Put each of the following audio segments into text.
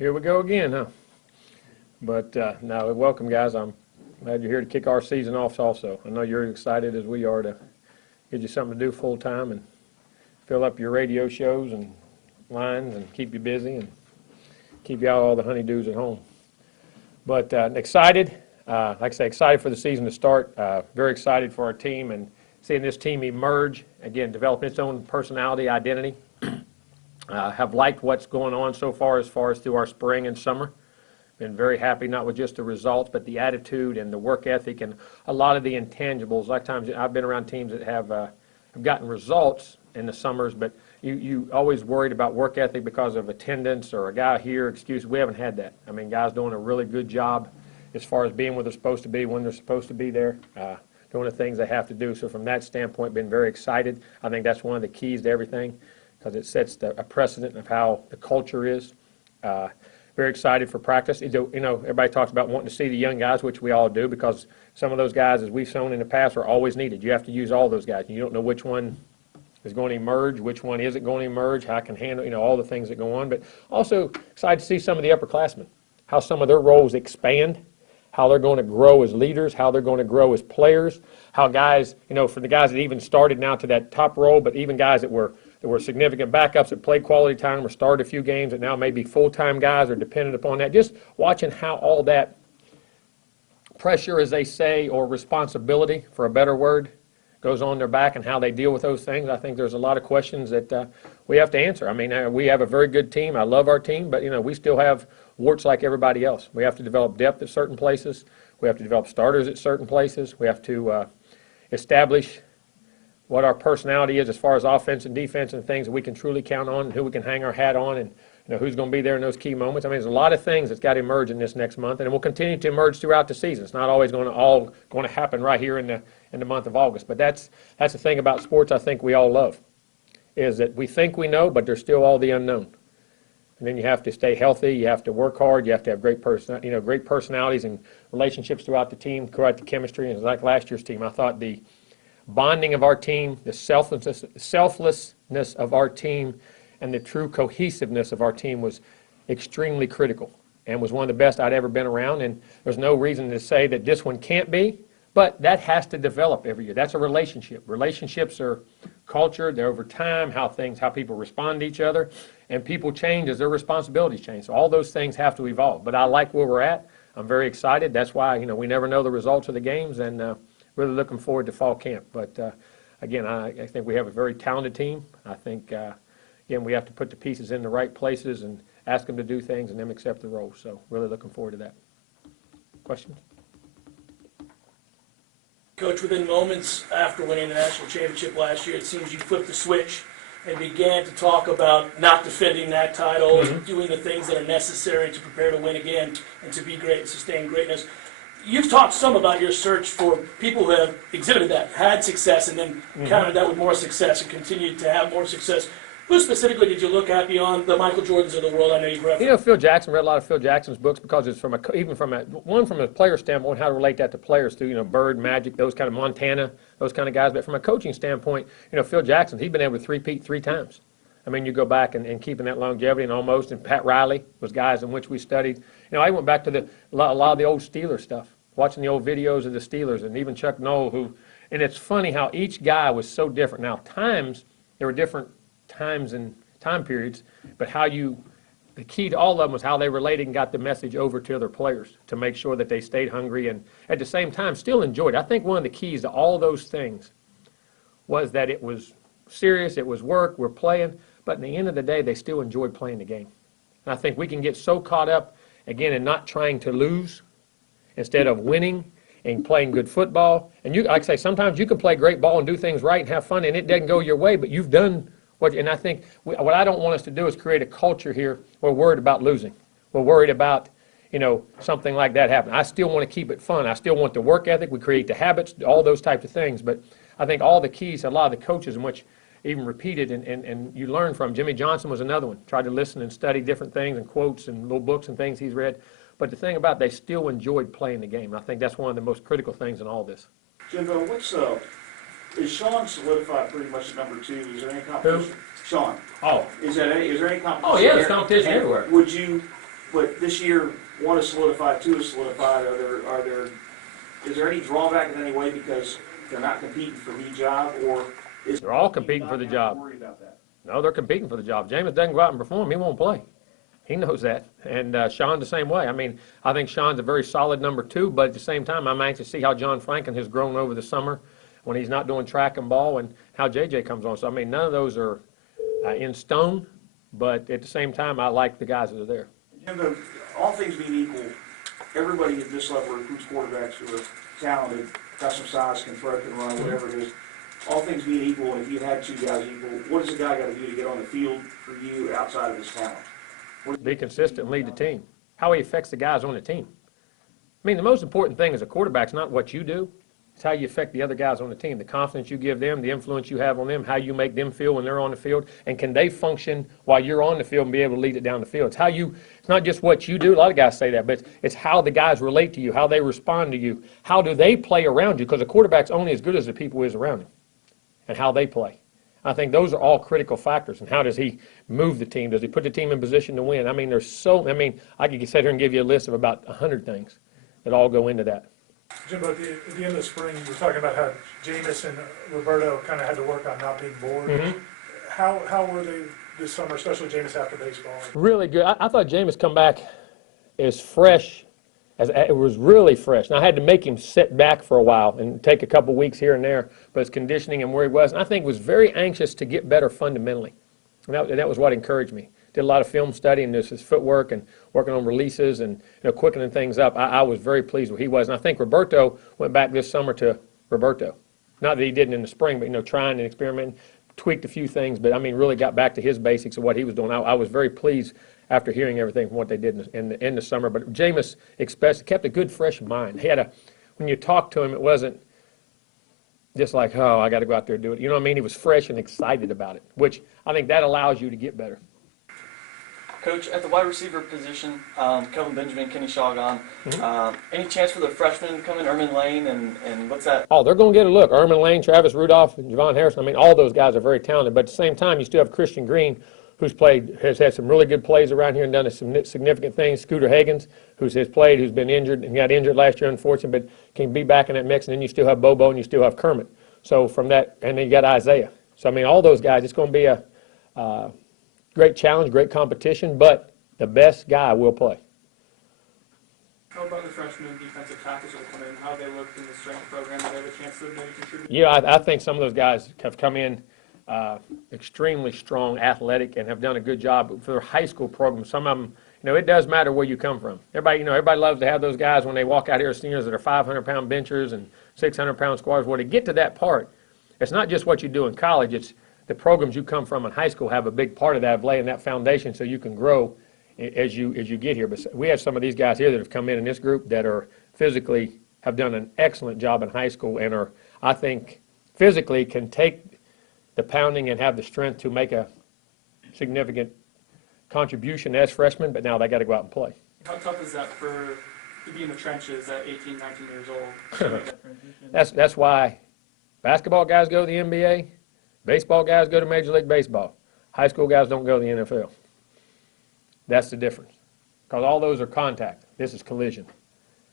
Here we go again, huh? But no, welcome, guys. I'm glad you're here to kick our season off also. I know you're excited as we are to get you something to do full time and fill up your radio shows and lines and keep you busy and keep you out all the honeydews at home. But excited, like I say, excited for the season to start. Very excited for our team and seeing this team emerge, again, develop its own personality, identity. Have liked what's going on so far as through our spring and summer. Been very happy, not with just the results, but the attitude and the work ethic and a lot of the intangibles. A lot of times I've been around teams that have gotten results in the summers, but you always worried about work ethic because of attendance or a guy here, excuse. We haven't had that. I mean, guys doing a really good job as far as being where they're supposed to be, when they're supposed to be there, doing the things they have to do. So from that standpoint, been very excited. I think that's one of the keys to everything because it sets a precedent of how the culture is. Very excited for practice. You know, everybody talks about wanting to see the young guys, which we all do, because some of those guys, as we've shown in the past, are always needed. You have to use all those guys. You don't know which one is going to emerge, which one isn't going to emerge, how I can handle, all the things that go on. But also excited to see some of the upperclassmen, how some of their roles expand, how they're going to grow as leaders, how they're going to grow as players, how guys, for the guys that even started now to that top role, but even guys that were significant backups that played quality time or started a few games that now may be full-time guys or dependent upon that. Just watching how all that pressure, as they say, or responsibility, for a better word, goes on their back and how they deal with those things. I think there's a lot of questions that we have to answer. I mean, we have a very good team. I love our team, but, we still have warts like everybody else. We have to develop depth at certain places. We have to develop starters at certain places. We have to establish what our personality is as far as offense and defense and things that we can truly count on and who we can hang our hat on and who's going to be there in those key moments. I mean, there's a lot of things that's got to emerge in this next month, and it will continue to emerge throughout the season. It's not always going to happen right here in the month of August. But that's the thing about sports I think we all love, is that we think we know, but there's still all the unknown. And then you have to stay healthy. You have to work hard. You have to have great personalities and relationships throughout the team, throughout the chemistry. And like last year's team, I thought the bonding of our team, the selflessness of our team, and the true cohesiveness of our team was extremely critical and was one of the best I'd ever been around. And there's no reason to say that this one can't be, but that has to develop every year. That's a relationship. Relationships are culture. They're over time, how people respond to each other, and people change as their responsibilities change. So all those things have to evolve. But I like where we're at. I'm very excited. That's why, we never know the results of the games, and really looking forward to fall camp. But again, I think we have a very talented team. I think, again, we have to put the pieces in the right places and ask them to do things and them accept the role. So really looking forward to that. Questions? Coach, within moments after winning the national championship last year, it seems you flipped the switch and began to talk about not defending that title and doing the things that are necessary to prepare to win again and to be great and sustain greatness. You've talked some about your search for people who have exhibited that, had success, and then countered that with more success and continued to have more success. Who specifically did you look at beyond the Michael Jordans of the world? I know you've referenced. Phil Jackson, read a lot of Phil Jackson's books because it's from a player standpoint, how to relate that to players too. Bird, Magic, those kind of Montana, those kind of guys. But from a coaching standpoint, Phil Jackson, he's been able to three-peat 3 times. I mean, you go back and keeping that longevity and Pat Riley was guys in which we studied. I went back to a lot of the old Steelers stuff, watching the old videos of the Steelers and even Chuck Noll, and it's funny how each guy was so different. Now, there were different times and time periods, but the key to all of them was how they related and got the message over to other players to make sure that they stayed hungry and at the same time still enjoyed it. I think one of the keys to all those things was that it was serious, it was work, we're playing, but in the end of the day, they still enjoyed playing the game. And I think we can get so caught up, again, in not trying to lose instead of winning and playing good football. And like I say, sometimes you can play great ball and do things right and have fun, and it doesn't go your way, but you've done and I think what I don't want us to do is create a culture here where we're worried about losing. We're worried about, something like that happening. I still want to keep it fun. I still want the work ethic. We create the habits, all those types of things. But I think all the keys, a lot of the coaches in which even repeated and you learn from. Jimmy Johnson was another one. Tried to listen and study different things and quotes and little books and things he's read. But the thing about they still enjoyed playing the game. I think that's one of the most critical things in all this. Jimbo, is Sean solidified pretty much at number 2? Is there any competition? Who? Sean. Oh. Is there any competition? Oh, yeah, there's competition everywhere. Would you But this year, one is solidified, two is solidified. Is there any drawback in any way because they're not competing for the job, or is They're all competing for the job. Worry about that. No, they're competing for the job. Jameis doesn't go out and perform, he won't play. He knows that. And Sean the same way. I mean, I think Sean's a very solid number 2, but at the same time, I'm anxious to see how John Franklin has grown over the summer when he's not doing track and ball, and how JJ comes on. So, I mean, none of those are in stone, but at the same time, I like the guys that are there. Jimbo, all things being equal, everybody at this level recruits quarterbacks who are talented, got some size, can throw, can run, whatever it is. All things being equal, and if you had two guys equal, what does a guy got to do to get on the field for you outside of his talent? Be consistent and lead the team. How he affects the guys on the team. I mean, the most important thing as a quarterback is not what you do, it's how you affect the other guys on the team, the confidence you give them, the influence you have on them, how you make them feel when they're on the field, and can they function while you're on the field and be able to lead it down the field. It's how you, it's not just what you do, a lot of guys say that, but it's how the guys relate to you, how they respond to you, how do they play around you, because a quarterback's only as good as the people is around him, and how they play. I think those are all critical factors. And how does he move the team? Does he put the team in position to win? I mean, I could sit here and give you a list of about 100 things that all go into that. Jimbo, at the end of spring, you were talking about how Jameis and Roberto kind of had to work on not being bored. Mm-hmm. How were they this summer, especially Jameis after baseball? Really good. I thought Jameis come back as fresh as it was really fresh. And I had to make him sit back for a while and take a couple weeks here and there, but his conditioning and where he was, and I think was very anxious to get better fundamentally. And that was what encouraged me. Did a lot of film study and just his footwork and working on releases and quickening things up. I was very pleased with what he was. And I think Roberto went back this summer to Roberto. Not that he didn't in the spring, but trying and experimenting, tweaked a few things, but I mean really got back to his basics of what he was doing. I was very pleased after hearing everything from what they did in the summer. But Jameis especially kept a good, fresh mind. He had when you talked to him, it wasn't just like, oh, I got to go out there and do it. You know what I mean? He was fresh and excited about it, which I think that allows you to get better. Coach, at the wide receiver position, Kelvin Benjamin, Kenny Shaw gone. Any chance for the freshmen to come in, Erman Lane, and what's that? Oh, they're going to get a look. Erman Lane, Travis Rudolph, and Javon Harrison. I mean, all those guys are very talented. But at the same time, you still have Christian Green, has had some really good plays around here and done some significant things. Scooter Higgins, who's played, who's been injured and got injured last year, unfortunately, but can be back in that mix. And then you still have Bobo and you still have Kermit. So from that, and then you got Isaiah. So, I mean, all those guys, it's going to be a great challenge, great competition, but the best guy will play. How about the freshman defensive tackles that come in? How they looked in the strength program? Do they have a chance to maybe contribute? Yeah, I think some of those guys have come in extremely strong, athletic, and have done a good job for their high school program. Some of them, it does matter where you come from. Everybody loves to have those guys when they walk out here as seniors that are 500-pound benchers and 600-pound squatters. Well, to get to that part, it's not just what you do in college. It's the programs you come from in high school have a big part of that, of laying that foundation so you can grow as you get here. But we have some of these guys here that have come in this group that are physically have done an excellent job in high school and are, I think, physically can take the pounding and have the strength to make a significant contribution as freshmen, but now they got to go out and play. How tough is that to be in the trenches at 18, 19 years old? To make that transition? That's why basketball guys go to the NBA, baseball guys go to Major League Baseball. High school guys don't go to the NFL. That's the difference. Because all those are contact. This is collision.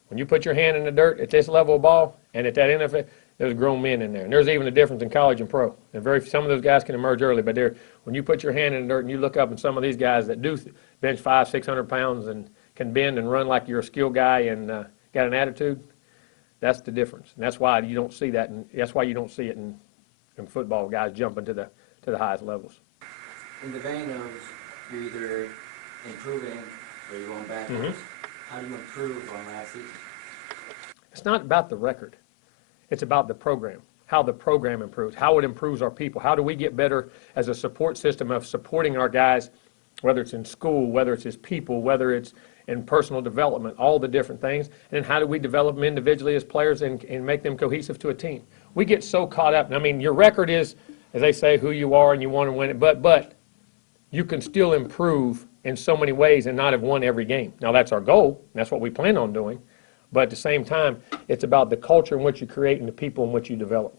When you put your hand in the dirt at this level of ball and at that NFL, there's grown men in there. And there's even a difference in college and pro. And some of those guys can emerge early, but when you put your hand in the dirt and you look up and some of these guys that do bench 500-600 pounds and can bend and run like you're a skilled guy and got an attitude, that's the difference. And that's why you don't see that, and that's why you don't see it in football, guys jumping to the highest levels. In the vein of you're either improving or you're going backwards, how do you improve on last season? It's not about the record. It's about the program, how the program improves, how it improves our people. How do we get better as a support system of supporting our guys, whether it's in school, whether it's as people, whether it's in personal development, all the different things. And then how do we develop them individually as players and make them cohesive to a team? We get so caught up. I mean, your record is, as they say, who you are and you want to win it, but you can still improve in so many ways and not have won every game. Now, that's our goal. That's what we plan on doing. But at the same time, it's about the culture in which you create and the people in which you develop.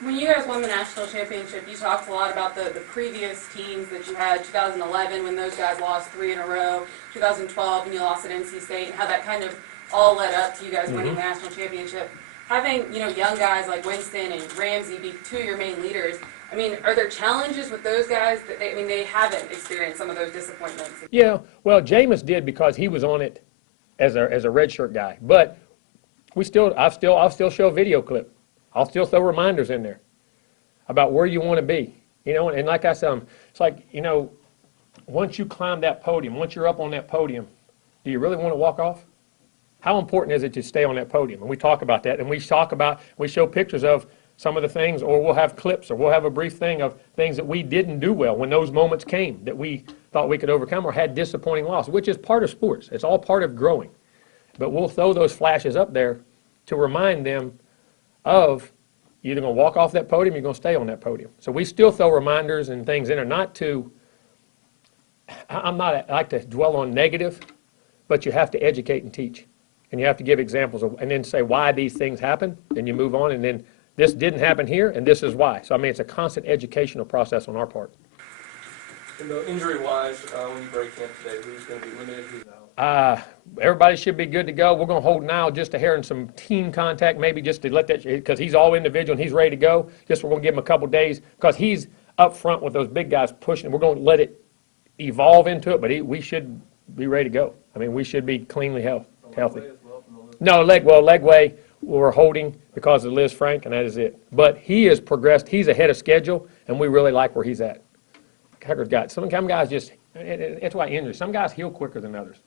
When you guys won the national championship, you talked a lot about the previous teams that you had, 2011 when those guys lost 3 in a row, 2012 when you lost at NC State, and how that kind of all led up to you guys winning the national championship. Having, young guys like Winston and Ramsey be 2 of your main leaders, I mean, are there challenges with those guys that they haven't experienced some of those disappointments? Yeah, well, Jameis did because he was on it as a redshirt guy. But I'll still show a video clip. I'll still throw reminders in there about where you want to be. And like I said, it's like, once you climb that podium, once you're up on that podium, do you really want to walk off? How important is it to stay on that podium? And we talk about that, and we show pictures of some of the things, or we'll have clips, or we'll have a brief thing of things that we didn't do well when those moments came that we thought we could overcome or had disappointing loss, which is part of sports. It's all part of growing. But we'll throw those flashes up there to remind them of you're either going to walk off that podium or you're going to stay on that podium. So we still throw reminders and things in there, I like to dwell on negative, but you have to educate and teach. And you have to give examples and then say why these things happen, then you move on, and then this didn't happen here, and this is why. So, it's a constant educational process on our part. And injury-wise, when you break camp today, who's going to be limited, who's out? Everybody should be good to go. We're going to hold Niall just to hair and some team contact, maybe just to let that, because he's all individual and he's ready to go. We're going to give him a couple days because he's up front with those big guys pushing. We're going to let it evolve into it, but we should be ready to go. We should be cleanly healthy. No, leg way we're holding because of Liz Frank, and that is it. But he has progressed. He's ahead of schedule, and we really like where he's at. Tucker's got some guys it's why injuries. Some guys heal quicker than others.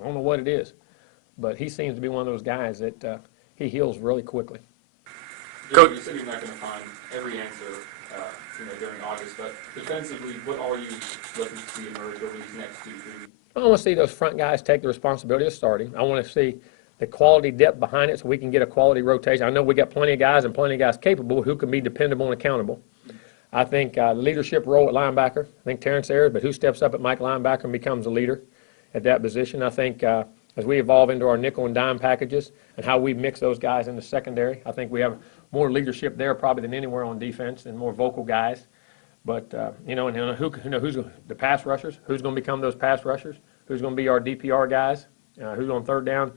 I don't know what it is, but he seems to be one of those guys that he heals really quickly. Coach, you said you're not going to find every answer, during August, but defensively, what are you looking to see emerge over these next 2, 3 weeks? I want to see those front guys take the responsibility of starting. I want to see the quality depth behind it so we can get a quality rotation. I know we got plenty of guys and plenty of guys capable who can be dependable and accountable. I think the leadership role at linebacker, I think Terrence Ayers, but who steps up at Mike linebacker and becomes a leader at that position. I think as we evolve into our nickel and dime packages and how we mix those guys in the secondary, I think we have more leadership there probably than anywhere on defense and more vocal guys. But, who's the pass rushers? Who's going to become those pass rushers? Who's going to be our DPR guys? Who's on third down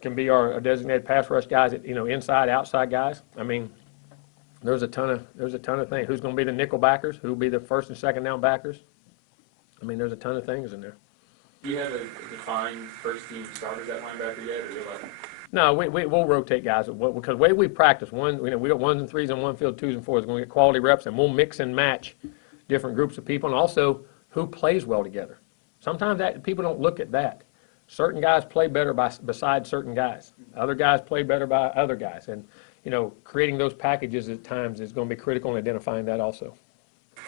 can be our designated pass rush guys, inside, outside guys. There's a ton of things. Who's going to be the nickel backers? Who will be the first and second down backers? There's a ton of things in there. Do you have a defined first-team starters at linebacker yet, or you're like? No, we'll rotate guys because the way we practice, we got 1s and 3s on one field, 2s and 4s. We're going to get quality reps, and we'll mix and match different groups of people, and also who plays well together. Sometimes people don't look at that. Certain guys play better beside certain guys. Other guys play better by other guys, and creating those packages at times is going to be critical in identifying that also.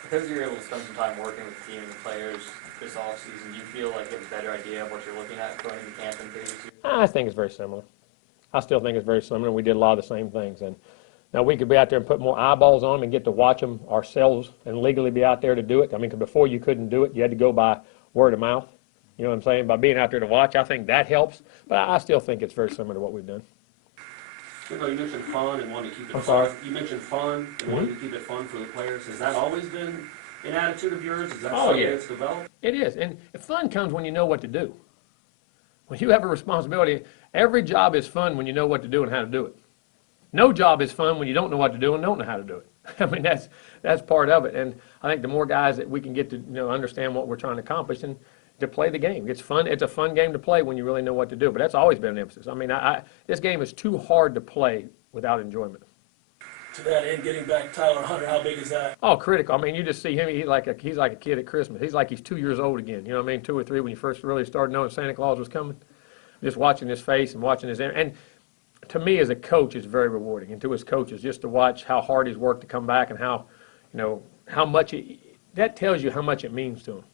Because you're able to spend some time working with the team and the players this offseason, do you feel like you have a better idea of what you're looking at going into camp in phase 2? I think it's very similar. I still think it's very similar. We did a lot of the same things. And now we could be out there and put more eyeballs on them and get to watch them ourselves and legally be out there to do it. Because before you couldn't do it. You had to go by word of mouth. You know what I'm saying? By being out there to watch, I think that helps. But I still think it's very similar to what we've done. Jimbo, you mentioned fun and wanting to keep it I'm fun. sorry? You mentioned fun and wanting to keep it fun for the players. Has that always been an attitude of yours? Is that something that's developed? It is. And fun comes when you know what to do. When you have a responsibility, every job is fun when you know what to do and how to do it. No job is fun when you don't know what to do and don't know how to do it. That's part of it. And I think the more guys that we can get to understand what we're trying to accomplish and to play the game. It's fun. It's a fun game to play when you really know what to do. But that's always been an emphasis. This game is too hard to play without enjoyment. To that end, getting back Tyler Hunter, how big is that? Oh, critical. You just see him. He's like a kid at Christmas. He's like he's 2 years old again. 2 or 3 when you first really started knowing Santa Claus was coming. Just watching his face and watching and to me as a coach, it's very rewarding. And to his coaches, just to watch how hard he's worked to come back and how much that tells you how much it means to him.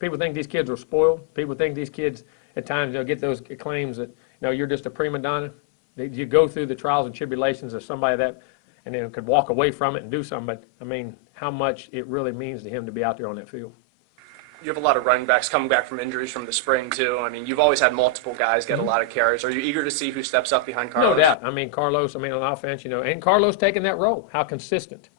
People think these kids are spoiled. People think these kids at times they'll get those claims that you're just a prima donna. You go through the trials and tribulations of somebody that and then could walk away from it and do something. But how much it really means to him to be out there on that field. you have a lot of running backs coming back from injuries from the spring too. I mean, you've always had multiple guys get a lot of carries. Are you eager to see who steps up behind Carlos? No doubt. I mean, Carlos, on offense, and Carlos taking that role. How consistent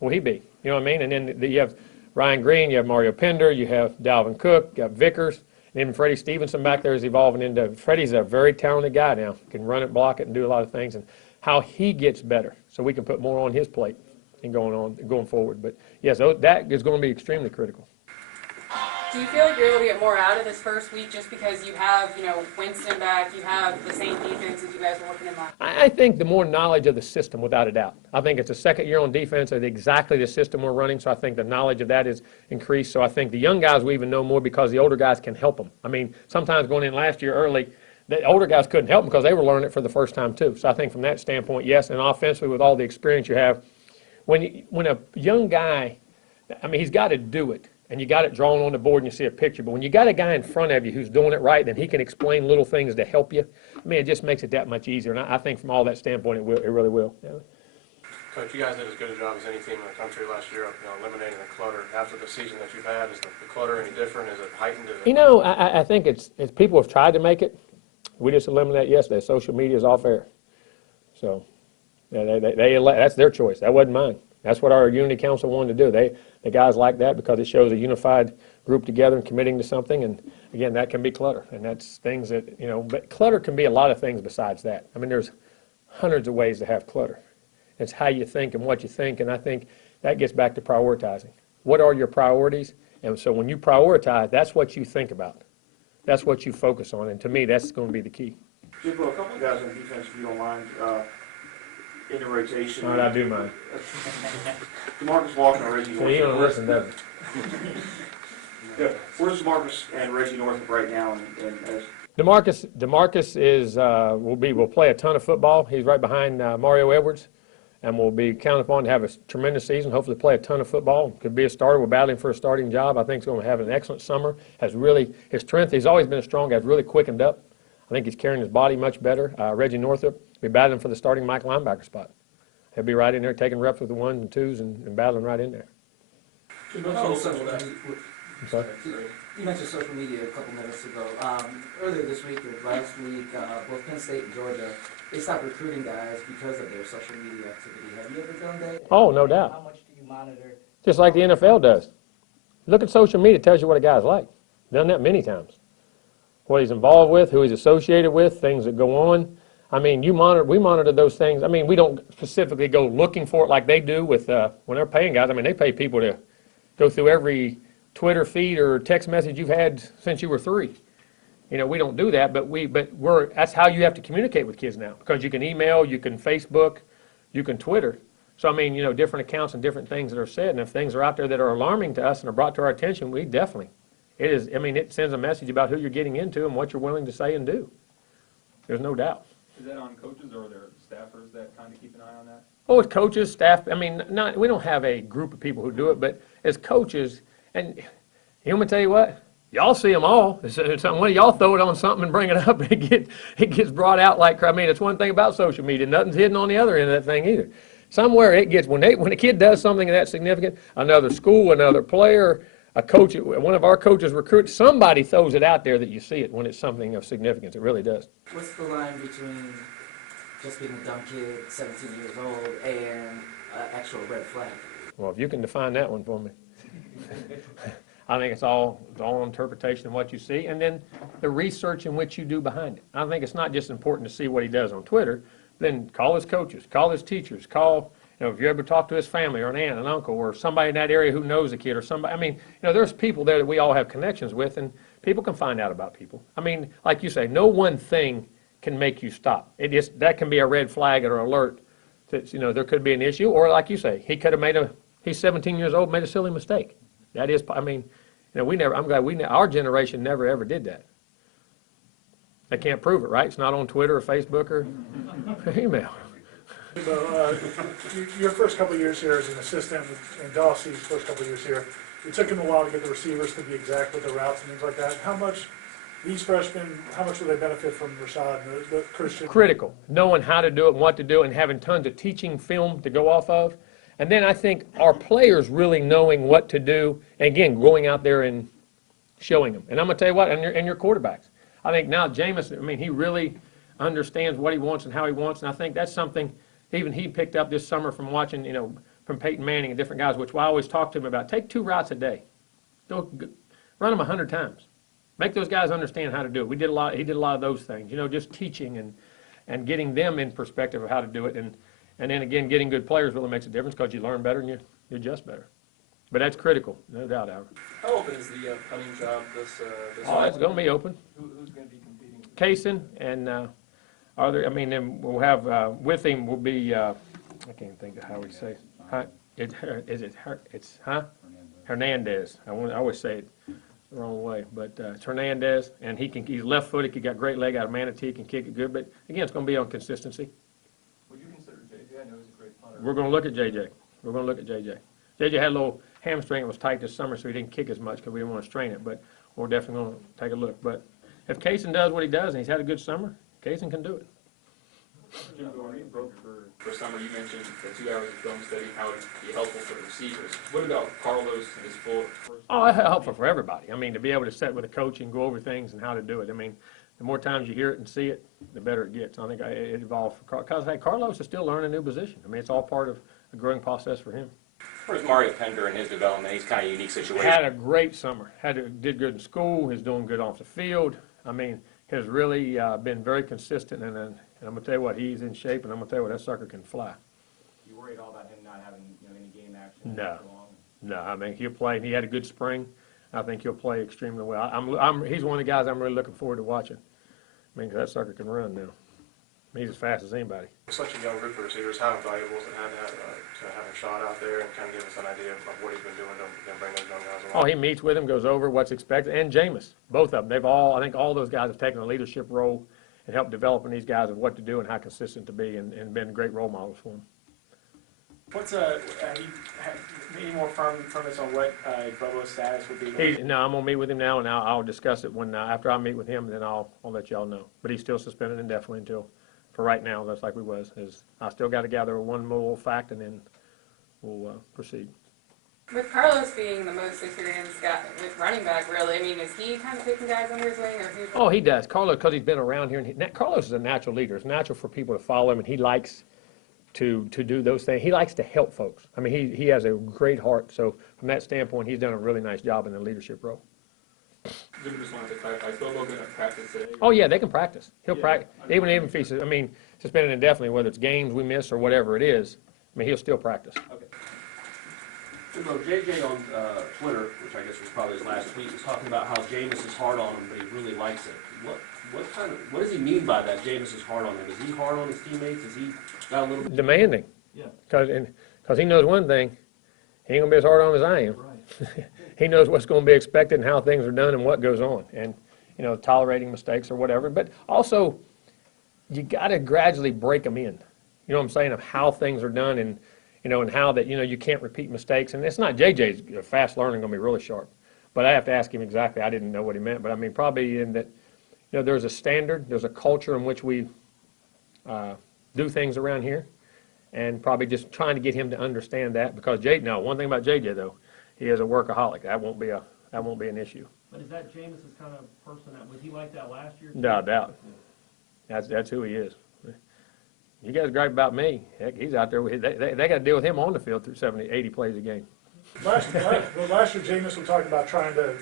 will he be? You know what I mean? And then you have Ryan Green, you have Mario Pender, you have Dalvin Cook, you have Vickers, and even Freddie Stevenson back there is evolving into. Freddie's a very talented guy now. Can run it, block it, and do a lot of things. And how he gets better, so we can put more on his plate and going forward. But yes, that is going to be extremely critical. Do you feel like you're able to get more out of this first week just because you have, Winston back, you have the same defense as you guys were working in last? I think the more knowledge of the system, without a doubt. I think it's a second year on defense of exactly the system we're running, so I think the knowledge of that is increased. So I think the young guys will even know more because the older guys can help them. I mean, sometimes going in last year early, the older guys couldn't help them because they were learning it for the first time too. So I think from that standpoint, yes, and offensively with all the experience you have, when a young guy, I mean, he's got to do it. And you got it drawn on the board and you see a picture. But when you got a guy in front of you who's doing it right, then he can explain little things to help you. I mean, it just makes it that much easier. And I think from all that standpoint, it really will. Yeah. Coach, you guys did as good a job as any team in the country last year of eliminating the clutter. After the season that you've had, is the clutter any different? Is it heightened? I think it's people have tried to make it. We just eliminated yesterday. Social media is off air. So that's their choice. That wasn't mine. That's what our unity council wanted to do. The guys like that because it shows a unified group together and committing to something. And again, that can be clutter. And that's things that, but clutter can be a lot of things besides that. I mean, there's hundreds of ways to have clutter. It's how you think and what you think. And I think that gets back to prioritizing. What are your priorities? And so when you prioritize, that's what you think about. That's what you focus on. And to me, that's going to be the key. Jimbo, a couple of guys on defense, if you don't mind, in the rotation. All right, I do mind. DeMarcus Walker and Reggie North. So you don't listen, does he? Yeah. Where's DeMarcus and Reggie North right now? And as DeMarcus is will play a ton of football. He's right behind Mario Edwards, and will be counted upon to have a tremendous season. Hopefully, play a ton of football. Could be a starter. We're battling for a starting job. I think he's going to have an excellent summer. Has really his strength. He's always been a strong guy. Has really quickened up. I think he's carrying his body much better. Reggie Northup will be battling for the starting Mike linebacker spot. He'll be right in there taking reps with the ones and twos and battling right in there. You mentioned social media. I'm sorry? You mentioned social media a couple minutes ago. Earlier this week or last week, both Penn State and Georgia, they stopped recruiting guys because of their social media activity. Have you ever done that? Oh, no doubt. How much do you monitor? Just like the NFL does. Look at social media. It tells you what a guy's like. Done that many times. What he's involved with, who he's associated with, things that go on. I mean, we monitor those things. I mean, we don't specifically go looking for it like they do with when they're paying guys. I mean, they pay people to go through every Twitter feed or text message you've had since you were 3. We don't do that, but that's how you have to communicate with kids now, because you can email, you can Facebook, you can Twitter. So, I mean, different accounts and different things that are said, and if things are out there that are alarming to us and are brought to our attention, we definitely. It sends a message about who you're getting into and what you're willing to say and do. There's no doubt. Is that on coaches or are there staffers that kind of keep an eye on that? Oh, it's coaches, staff. I mean, we don't have a group of people who do it, but as coaches, and I'm gonna tell you what, y'all see them all. One of y'all throw it on something and bring it up, it gets brought out like, I mean, it's one thing about social media. Nothing's hidden on the other end of that thing either. Somewhere it gets, when a kid does something that significant, another school, another player, a coach, one of our coaches recruits, somebody throws it out there that you see it when it's something of significance. It really does. What's the line between just being a dumb kid, 17 years old, and an actual red flag? Well, if you can define that one for me. I think it's all interpretation of what you see, and then the research in which you do behind it. I think it's not just important to see what he does on Twitter, then call his coaches, call his teachers, if you ever talk to his family or an aunt, an uncle, or somebody in that area who knows the kid or somebody, I mean, there's people there that we all have connections with, and people can find out about people. I mean, like you say, no one thing can make you stop. That can be a red flag or alert that, there could be an issue, or like you say, he could have he's 17 years old, made a silly mistake. That is, I mean, I'm glad our generation never ever did that. They can't prove it, right? It's not on Twitter or Facebook or email. So, your first couple of years here as an assistant, and Dossie's first couple of years here, it took him a while to get the receivers to be exact with the routes and things like that. How much, these freshmen, how much will they benefit from Rashad and the Christian? Critical, knowing how to do it and what to do, and having tons of teaching film to go off of. And then I think our players really knowing what to do, and again, going out there and showing them. And I'm gonna tell you what, and your quarterbacks. I think now Jameis, I mean, he really understands what he wants and how he wants, and I think that's something even he picked up this summer from watching, from Peyton Manning and different guys, which I always talk to him about. Take 2 routes a day. Run them 100 times. Make those guys understand how to do it. He did a lot of those things, just teaching and getting them in perspective of how to do it. And then again, getting good players really makes a difference because you learn better and you adjust better. But that's critical, no doubt, Howard. How open is the punting job this Oh, it's going to be open. Who's going to be competing? Kaysen and then we'll have with him will be I can't think of how we say it. Hernandez. I always say it the wrong way, but it's Hernandez, and he's left-footed. He got great leg out of Manatee, can kick it good. But again, it's going to be on consistency. Would you consider JJ? I know he's a great punter. We're going to look at JJ. JJ had a little hamstring that was tight this summer, so he didn't kick as much because we didn't want to strain it. But we're definitely going to take a look. But if Kaysen does what he does and he's had a good summer, Kaysen can do it. Jimbo, when you broke for summer, you mentioned the 2 hours of film study, how it would be helpful for the receivers. What about Carlos and his first? Oh, it's helpful for everybody. I mean, to be able to sit with a coach and go over things and how to do it. I mean, the more times you hear it and see it, the better it gets. I think it evolved because Carlos is still learning a new position. I mean, it's all part of a growing process for him. Where's Mario Pender in his development? He's kind of a unique situation. Had a great summer. Did good in school. He's doing good off the field. I mean, has really been very consistent. And I'm going to tell you what, he's in shape, and I'm going to tell you what, that sucker can fly. You worried all about him not having any game action? No. I mean, he'll play. He had a good spring. I think he'll play extremely well. He's one of the guys I'm really looking forward to watching. I mean, 'cause that sucker can run now. He's as fast as anybody. Such a young group of receivers, how valuable is it to have a shot out there and kind of give us an idea of what he's been doing to bring those young guys along? Oh, he meets with him, goes over what's expected, and Jameis, both of them. I think all those guys have taken a leadership role and helped developing these guys of what to do and how consistent to be, and been great role models for them. What's any more firmness on what Bubba's status would be? No, I'm gonna meet with him now, and I'll discuss it after I meet with him. Then I'll let y'all know. But he's still suspended indefinitely until, for right now, that's like we was. I still got to gather one more fact, and then we'll proceed. With Carlos being the most experienced guy with running back, really, I mean, is he kind of taking guys under his wing, or who's? Oh, he does. Carlos, because he's been around here, and Carlos is a natural leader. It's natural for people to follow him, and he likes to do those things. He likes to help folks. I mean, he has a great heart. So from that standpoint, he's done a really nice job in the leadership role. Jim, just wanted to clarify, is Bobo going to practice today? Oh yeah, they can practice. He'll practice even if he's suspended indefinitely, whether it's games we miss or whatever it is. I mean, he'll still practice. Okay. Jimbo, JJ on Twitter, which I guess was probably his last tweet, was talking about how Jameis is hard on him, but he really likes it. What does he mean by that? Jameis is hard on him. Is he hard on his teammates? Is he got a little bit demanding? Yeah. Because he knows one thing, he ain't gonna be as hard on him as I am. Right. He knows what's going to be expected and how things are done and what goes on, and tolerating mistakes or whatever. But also, you got to gradually break them in. You know what I'm saying, of how things are done, and and how that you can't repeat mistakes. And it's not JJ's fast learning going to be really sharp, but I have to ask him exactly. I didn't know what he meant, but I mean probably in that there's a standard, there's a culture in which we do things around here, and probably just trying to get him to understand that. Because one thing about JJ though, he is a workaholic. That won't be an issue. But is that Jameis's kind of person? Was he like that last year? No doubt. That's who he is. You guys gripe about me. Heck, he's out there. They got to deal with him on the field through 70, 80 plays a game. Last year, Jameis was talking about trying to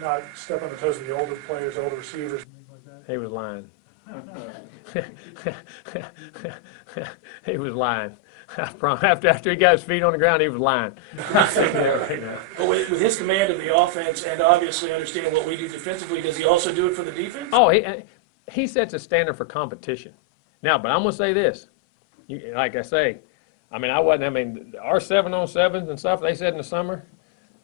not step on the toes of the older players, older receivers, and things like that. He was lying. He was lying. After he got his feet on the ground, he was lying. But with his command of the offense and obviously understanding what we do defensively, does he also do it for the defense? Oh, he sets a standard for competition. Now, but I'm going to say this. Like I say, our 7-on-7s and stuff, they said in the summer,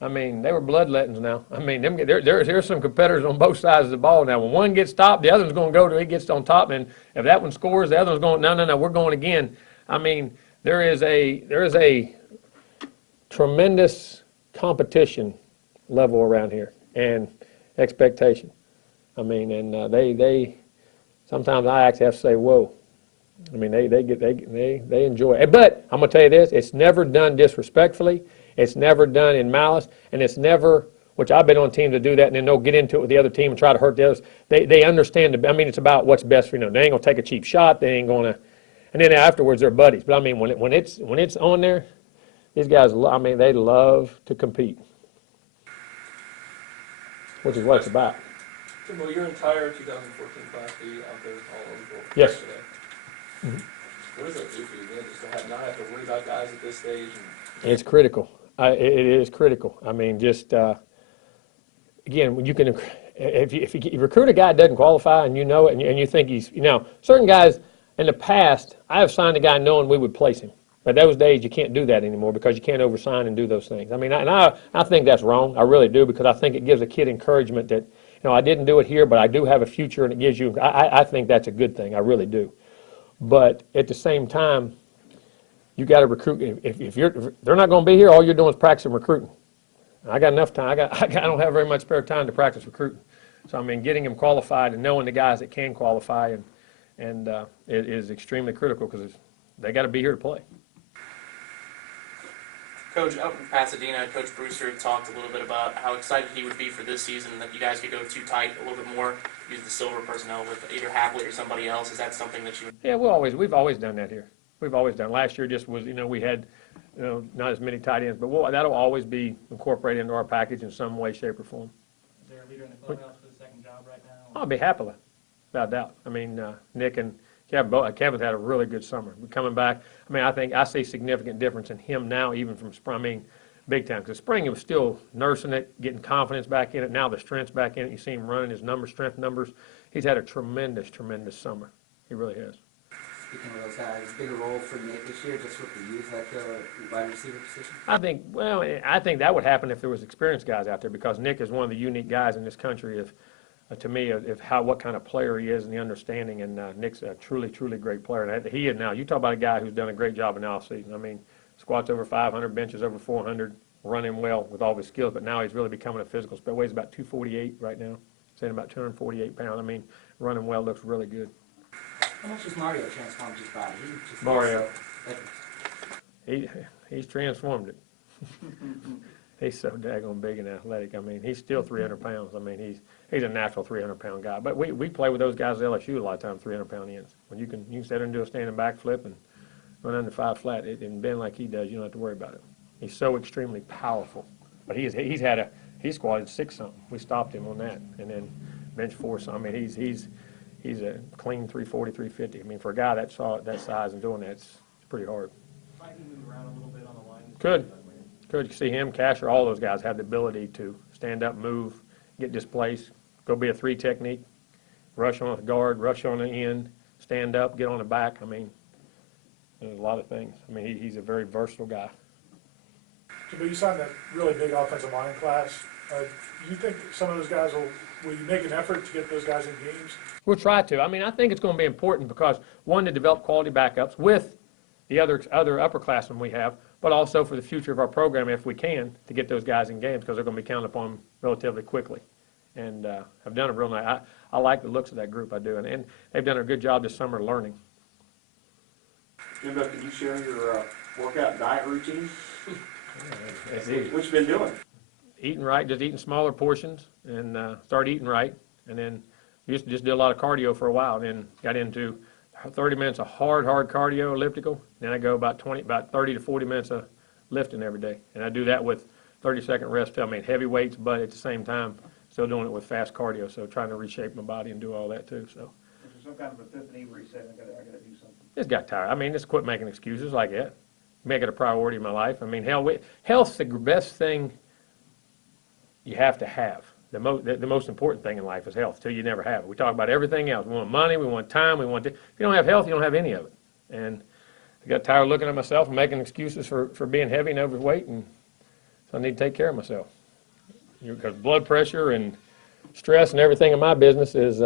they were bloodlettings now. There's some competitors on both sides of the ball now. When one gets stopped, the other one's going to go till he gets on top. And if that one scores, the other one's going, no, we're going again. There is a tremendous competition level around here and expectation. They sometimes I actually have to say, whoa. They enjoy it. But I'm gonna tell you this: it's never done disrespectfully. It's never done in malice, and it's never which I've been on teams that do that, and then they'll get into it with the other team and try to hurt the others. They understand, I mean, it's about what's best for you. They ain't going to take a cheap shot. They ain't going to, and then afterwards they're buddies. But I mean, when it's on there, these guys, I mean, they love to compete, which is what it's about. Jimbo, your entire 2014 class be out there all over. Yes. Today. What does it do for you, man, just to not have to worry about guys at this stage? It's critical. It is critical. I mean, just again, when you can, if you recruit a guy that doesn't qualify and you know it, and you think he's, certain guys in the past, I have signed a guy knowing we would place him. But those days, you can't do that anymore because you can't oversign and do those things. I mean, I think that's wrong. I really do, because I think it gives a kid encouragement that, I didn't do it here, but I do have a future, and it gives you, I think that's a good thing. I really do. But at the same time, you got to recruit. If they're not going to be here, all you're doing is practicing recruiting. I got enough time. I don't have very much spare time to practice recruiting. So I mean, getting them qualified and knowing the guys that can qualify and it is extremely critical, because they got to be here to play. Coach, out in Pasadena, Coach Brewster talked a little bit about how excited he would be for this season, that you guys could go too tight a little bit more, use the silver personnel with either Hapley or somebody else. Is that something that you? Yeah, we've always done that here. We've always done. Last year just was, we had, not as many tight ends, but that'll always be incorporated into our package in some way, shape, or form. Is there a leader in the clubhouse for the second job right now? I'll be happily, without doubt. I mean, Nick and Kevin's had a really good summer. Coming back, I mean, I see significant difference in him now, even from spring. I mean, big time. Because spring he was still nursing it, getting confidence back in it. Now the strength's back in it. You see him running his strength numbers. He's had a tremendous, tremendous summer. He really has. Speaking of those guys, bigger role for Nick this year, just with the youth at the wide receiver position? I think that would happen if there was experienced guys out there, because Nick is one of the unique guys in this country to me, what kind of player he is and the understanding, and Nick's a truly, truly great player. And he is now. You talk about a guy who's done a great job in the offseason. I mean, squats over 500, benches over 400, running well with all of his skills, but now he's really becoming a physical player. Weighs about 248 right now, saying about 248 pounds. I mean, running well, looks really good. How much has Mario transformed his body? Mario. He's transformed it. He's so daggone big and athletic. I mean, he's still 300 pounds. I mean, he's a natural 300-pound guy. But we play with those guys at LSU a lot of times, 300-pound ends. When you can sit there and do a standing back flip and run under 5 flat and bend like he does, you don't have to worry about it. He's so extremely powerful. But he squatted 6 something. We stopped him on that, and then bench 4 something. I mean, he's a clean 340, 350. I mean, for a guy that size and doing that, it's pretty hard. Might he move around a little bit on the line? Could. You see him, Casher, all those guys have the ability to stand up, move, get displaced, go be a 3 technique, rush on the guard, rush on the end, stand up, get on the back. I mean, there's a lot of things. I mean, he's a very versatile guy. But you signed that really big offensive line class. Do you think some of those guys will you make an effort to get those guys in games? We'll try to. I mean, I think it's going to be important because, one, to develop quality backups with the other upperclassmen we have, but also for the future of our program, if we can, to get those guys in games, because they're going to be counted upon relatively quickly. And I've done a real nice. I like the looks of that group. I do, and they've done a good job this summer learning. Jimbo, can you share your workout and diet routine? What you been doing? Eating right, just eating smaller portions, and start eating right, and then used to just do a lot of cardio for a while, and then got into 30 minutes of hard cardio, elliptical. Then I go about 30 to 40 minutes of lifting every day, and I do that with 30-second rest. I mean, heavy weights, but at the same time, still doing it with fast cardio. So trying to reshape my body and do all that too. So. Is there some kind of epiphany where you said, I got to do something? Just got tired. I mean, just quit making excuses like that. Make it a priority in my life. I mean, health's the best thing you have to have. The most important thing in life is health, till you never have it. We talk about everything else. We want money, we want time, if you don't have health, you don't have any of it. And I got tired of looking at myself and making excuses for being heavy and overweight, and so I need to take care of myself. Because blood pressure and stress and everything in my business is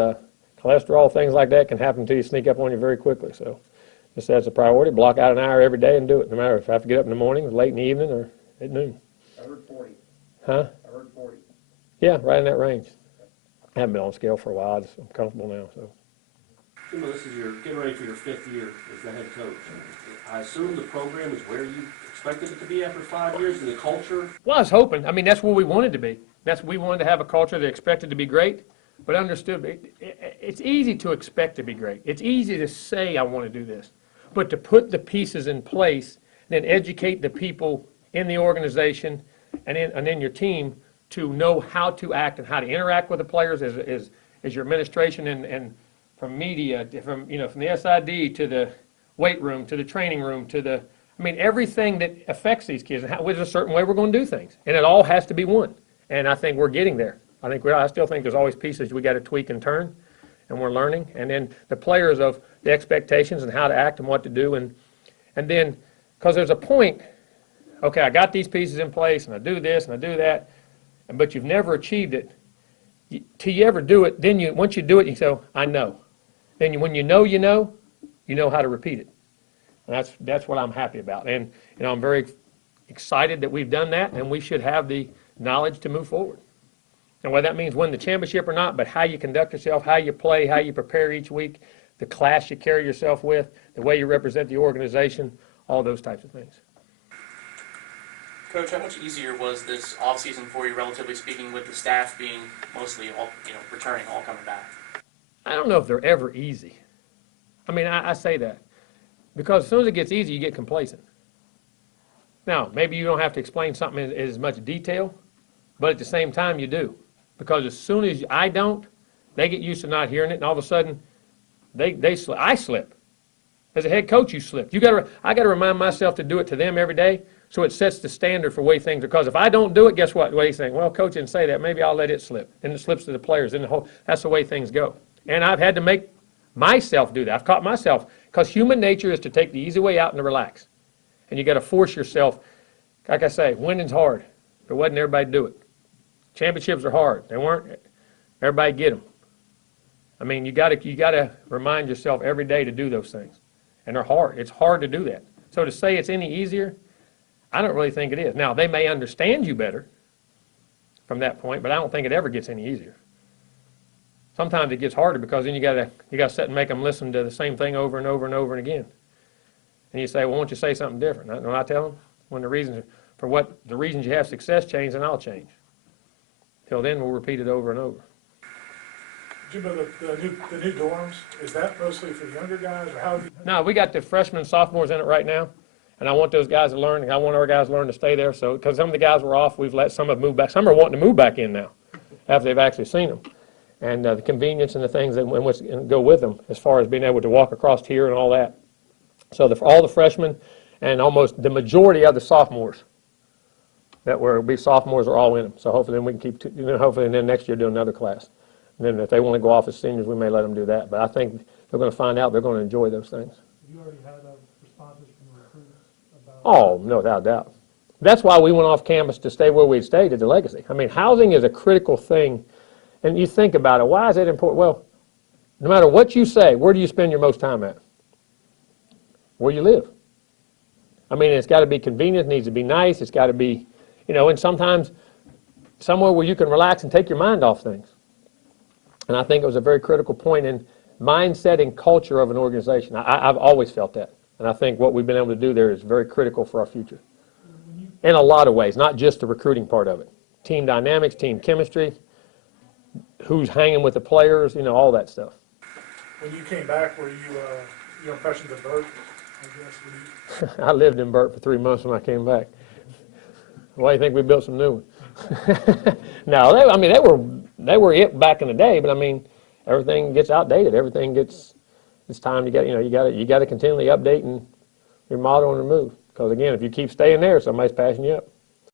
cholesterol, things like that can happen to you, sneak up on you very quickly. So just as a priority, block out an hour every day and do it, no matter if I have to get up in the morning, late in the evening, or at noon. I heard 40. Huh? I heard 40. Yeah, right in that range. I haven't been on scale for a while. I'm comfortable now. So. Jimbo, this is getting ready for your 5th year as the head coach. I assume the program is where you expected it to be after 5 years, and the culture. Well, I was hoping. I mean, that's where we wanted to be. We wanted to have a culture that expected to be great, but understood it's easy to expect to be great. It's easy to say I want to do this, but to put the pieces in place and then educate the people in the organization and in your team to know how to act and how to interact with the players as your administration and from media, from the SID to the weight room to the training room to everything that affects these kids. And there's a certain way we're going to do things, and it all has to be one. And I think we're getting there. I still think there's always pieces we got to tweak and turn, and we're learning. And then the players of the expectations and how to act and what to do, and then because there's a point. Okay, I got these pieces in place, and I do this and I do that, but you've never achieved it till you ever do it. Then once you do it, you say, I know. Then when you know how to repeat it. And that's what I'm happy about. And I'm very excited that we've done that, and we should have the knowledge to move forward. And whether that means win the championship or not, but how you conduct yourself, how you play, how you prepare each week, the class you carry yourself with, the way you represent the organization, all those types of things. Coach, how much easier was this offseason for you, relatively speaking, with the staff being mostly all, returning, all coming back? I don't know if they're ever easy. I say that because as soon as it gets easy, you get complacent. Now, maybe you don't have to explain something in as much detail, but at the same time you do. Because as soon as I don't, they get used to not hearing it, and all of a sudden, I slip. As a head coach, you slip. I got to remind myself to do it to them every day, so it sets the standard for the way things are. Because if I don't do it, guess what? What do you think? Well, coach didn't say that. Maybe I'll let it slip. And it slips to the players. And that's the way things go. And I've had to make myself do that. I've caught myself. Because human nature is to take the easy way out and to relax. And you got to force yourself. Like I say, winning's hard. If it wasn't, everybody do it. Championships are hard. They weren't. Everybody get them. You got to remind yourself every day to do those things. And they're hard. It's hard to do that. So to say it's any easier, I don't really think it is. Now, they may understand you better from that point, but I don't think it ever gets any easier. Sometimes it gets harder because then you got to sit and make them listen to the same thing over and over and over and again. And you say, well, won't you say something different? When I tell them, when the reasons you have success change, then I'll change. Till then, we'll repeat it over and over. Jimbo, the new dorms, is that mostly for the younger guys, or how? No, we got the freshmen and sophomores in it right now, and I want those guys to learn, and I want our guys to learn to stay there. So, because some of the guys were off, we've let some have moved back. Some are wanting to move back in now, after they've actually seen them, and the convenience and the things that go with them, as far as being able to walk across here and all that. So, all the freshmen and almost the majority of the sophomores that will be sophomores are all in them. So hopefully, then we can keep. Hopefully, and then next year do another class. And then if they want to go off as seniors, we may let them do that. But I think they're going to find out they're going to enjoy those things. Have you already had responses from the recruits about? Oh, no doubt. That's why we went off campus to stay where we'd stayed at the Legacy. Housing is a critical thing. And you think about it, why is that important? Well, no matter what you say, where do you spend your most time at? Where you live. It's got to be convenient, it needs to be nice, it's got to be, and sometimes somewhere where you can relax and take your mind off things. And I think it was a very critical point in mindset and culture of an organization. I've always felt that. And I think what we've been able to do there is very critical for our future. In a lot of ways, not just the recruiting part of it. Team dynamics, team chemistry, who's hanging with the players, all that stuff. When you came back, were you, your impressions of Burt, I guess? I lived in Burt for 3 months when I came back. Why do you think we built some new ones? No, they were it back in the day, but everything gets outdated. It's time you got to continually update and remodel and remove. Because again, if you keep staying there, somebody's passing you up.